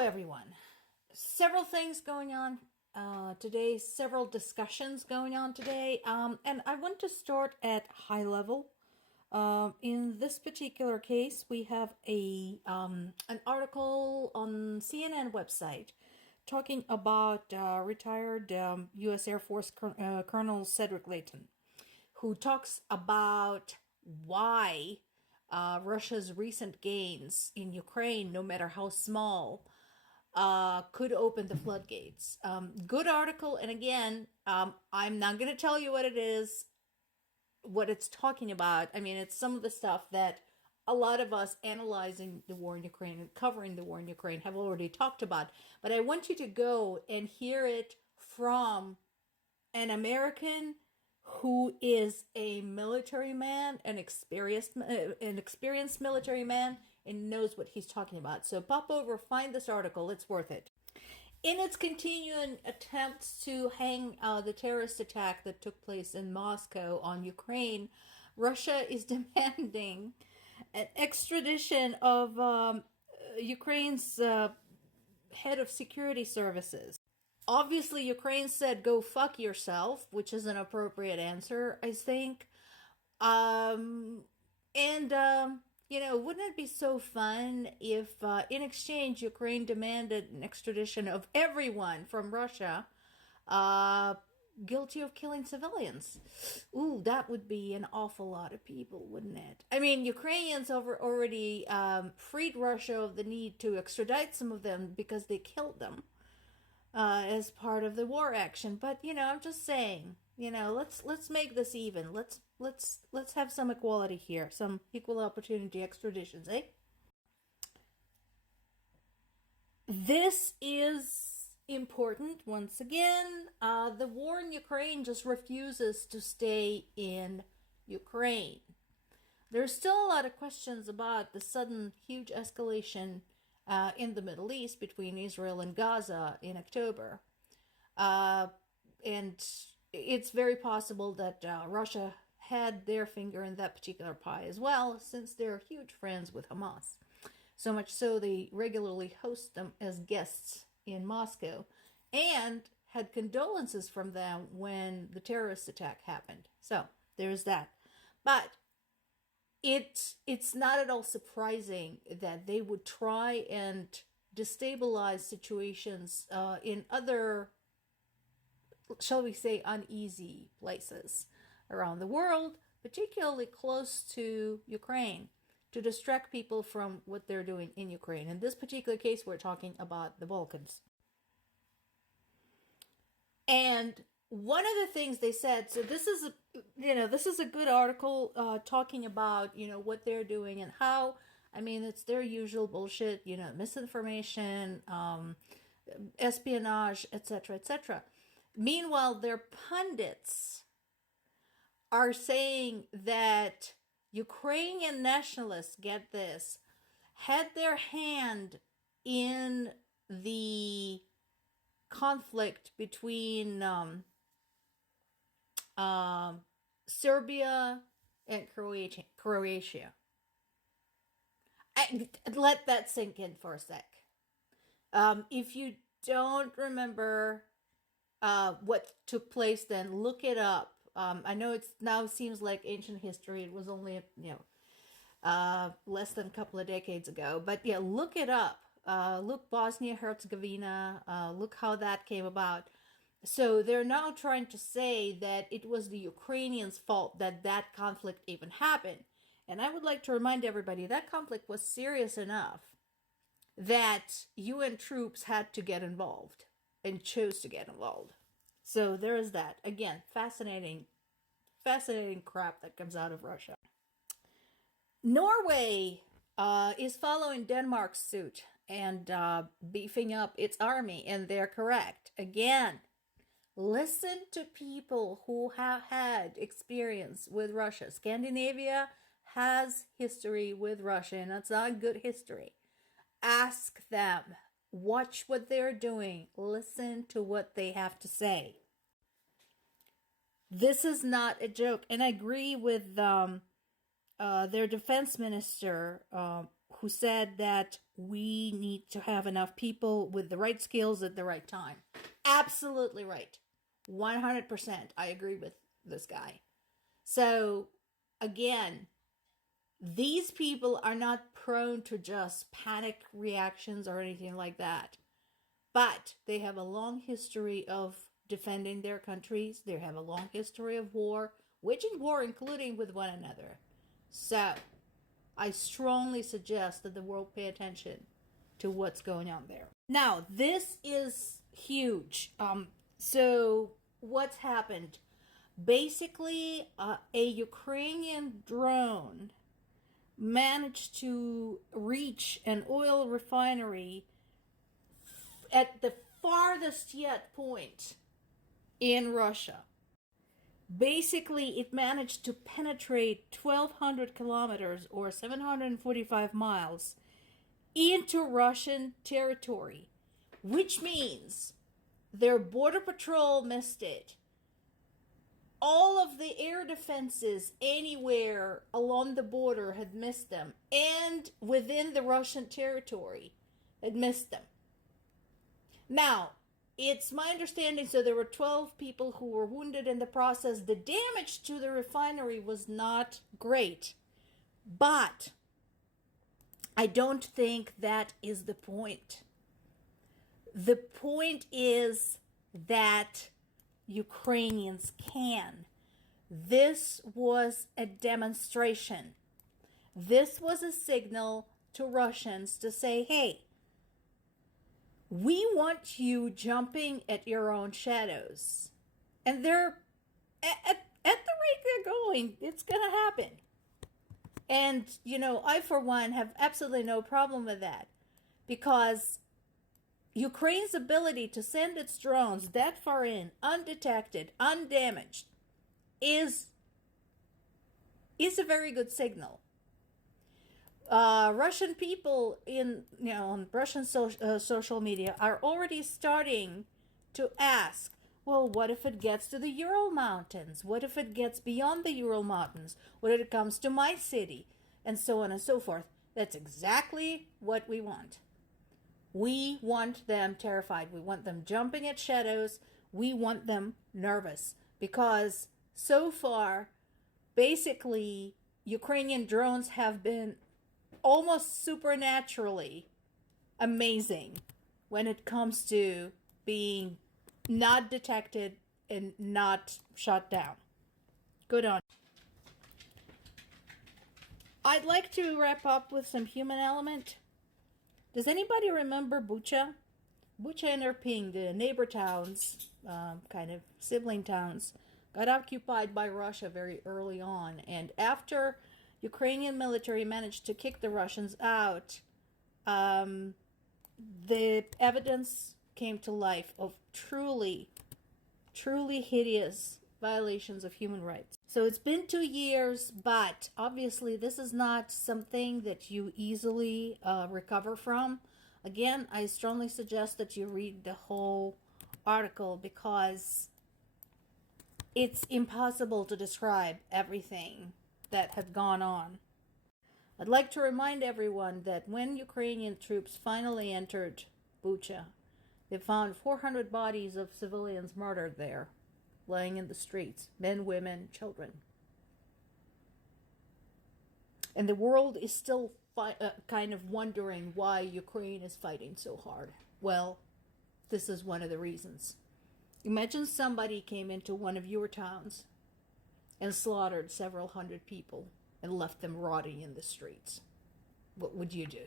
everyone. Several things going on today, several discussions going on today, and I want to start at high level. In this particular case, we have an article on CNN website talking about retired U.S. Air Force Colonel Cedric Layton, who talks about why Russia's recent gains in Ukraine, no matter how small, could open the floodgates. Good article, and again, I'm not going to tell you what it is, what it's talking about. I mean, it's some of the stuff that a lot of us analyzing the war in Ukraine and covering the war in Ukraine have already talked about. But I want you to go and hear it from an American who is a military man, an experienced military man, and knows what he's talking about. So pop over, find this article. It's worth it. In its continuing attempts to hang the terrorist attack that took place in Moscow on Ukraine, Russia is demanding an extradition of Ukraine's head of security services. Obviously, Ukraine said, go fuck yourself, which is an appropriate answer, I think. Wouldn't it be so fun if, in exchange, Ukraine demanded an extradition of everyone from Russia guilty of killing civilians? Ooh, that would be an awful lot of people, wouldn't it? I mean, Ukrainians already freed Russia of the need to extradite some of them because they killed them as part of the war action. But I'm just saying, let's make this even. Let's have some equality here, some equal opportunity extraditions, eh? This is important once again. The war in Ukraine just refuses to stay in Ukraine. There's still a lot of questions about the sudden huge escalation in the Middle East between Israel and Gaza in October. And it's very possible that Russia had their finger in that particular pie as well, since they're huge friends with Hamas. So much so they regularly host them as guests in Moscow and had condolences from them when the terrorist attack happened. So there's that. But it's not at all surprising that they would try and destabilize situations in other, shall we say, uneasy places around the world, particularly close to Ukraine, to distract people from what they're doing in Ukraine. In this particular case, we're talking about the Balkans. And one of the things they said, so this is a good article talking about, what they're doing and how, it's their usual bullshit, misinformation, espionage, etc., etc. Meanwhile, their pundits are saying that Ukrainian nationalists, get this, had their hand in the conflict between Serbia and Croatia. Let that sink in for a sec. If you don't remember what took place then, look it up. I know it's now seems like ancient history. It was only, less than a couple of decades ago. But yeah, look it up. Look Bosnia-Herzegovina. Look how that came about. So they're now trying to say that it was the Ukrainians' fault that conflict even happened. And I would like to remind everybody that conflict was serious enough that UN troops had to get involved and chose to get involved. So there is that. Again, fascinating crap that comes out of Russia. Norway is following Denmark's suit and beefing up its army, and they're correct. Again, listen to people who have had experience with Russia. Scandinavia has history with Russia, and that's not good history. Ask them. Watch what they're doing. Listen to what they have to say. This is not a joke. And I agree with their defense minister who said that we need to have enough people with the right skills at the right time. Absolutely right. 100%. I agree with this guy. So, again, these people are not prone to just panic reactions or anything like that. But they have a long history of defending their countries. They have a long history of war, waging war, including with one another. So, I strongly suggest that the world pay attention to what's going on there. Now, this is huge. So, what's happened? Basically, a Ukrainian drone managed to reach an oil refinery at the farthest yet point in Russia. Basically, it managed to penetrate 1,200 kilometers or 745 miles into Russian territory, which means their border patrol missed it. All of the air defenses anywhere along the border had missed them, and within the Russian territory had missed them. Now, it's my understanding, so there were 12 people who were wounded in the process. The damage to the refinery was not great, but I don't think that is the point. The point is that Ukrainians can. This was a demonstration. This was a signal to Russians to say, hey, we want you jumping at your own shadows. And they're, at the rate they're going, it's going to happen. And, I, for one, have absolutely no problem with that. Because Ukraine's ability to send its drones that far in, undetected, undamaged, is a very good signal. Russian people on Russian social media are already starting to ask, well, what if it gets to the Ural Mountains? What if it gets beyond the Ural Mountains? What if it comes to my city? And so on and so forth. That's exactly what we want. We want them terrified. We want them jumping at shadows. We want them nervous. Because so far, basically, Ukrainian drones have been almost supernaturally amazing when it comes to being not detected and not shot down. Good on. I'd like to wrap up with some human element. Does anybody remember Bucha? Bucha and Irpin, the neighbor towns, kind of sibling towns, got occupied by Russia very early on. And after Ukrainian military managed to kick the Russians out, the evidence came to life of truly hideous violations of human rights. So it's been 2 years, but obviously this is not something that you easily recover from. Again, I strongly suggest that you read the whole article because it's impossible to describe everything that had gone on. I'd like to remind everyone that when Ukrainian troops finally entered Bucha, they found 400 bodies of civilians murdered there, laying in the streets, men, women, children. And the world is still kind of wondering why Ukraine is fighting so hard. Well, this is one of the reasons. Imagine somebody came into one of your towns and slaughtered several hundred people and left them rotting in the streets. What would you do?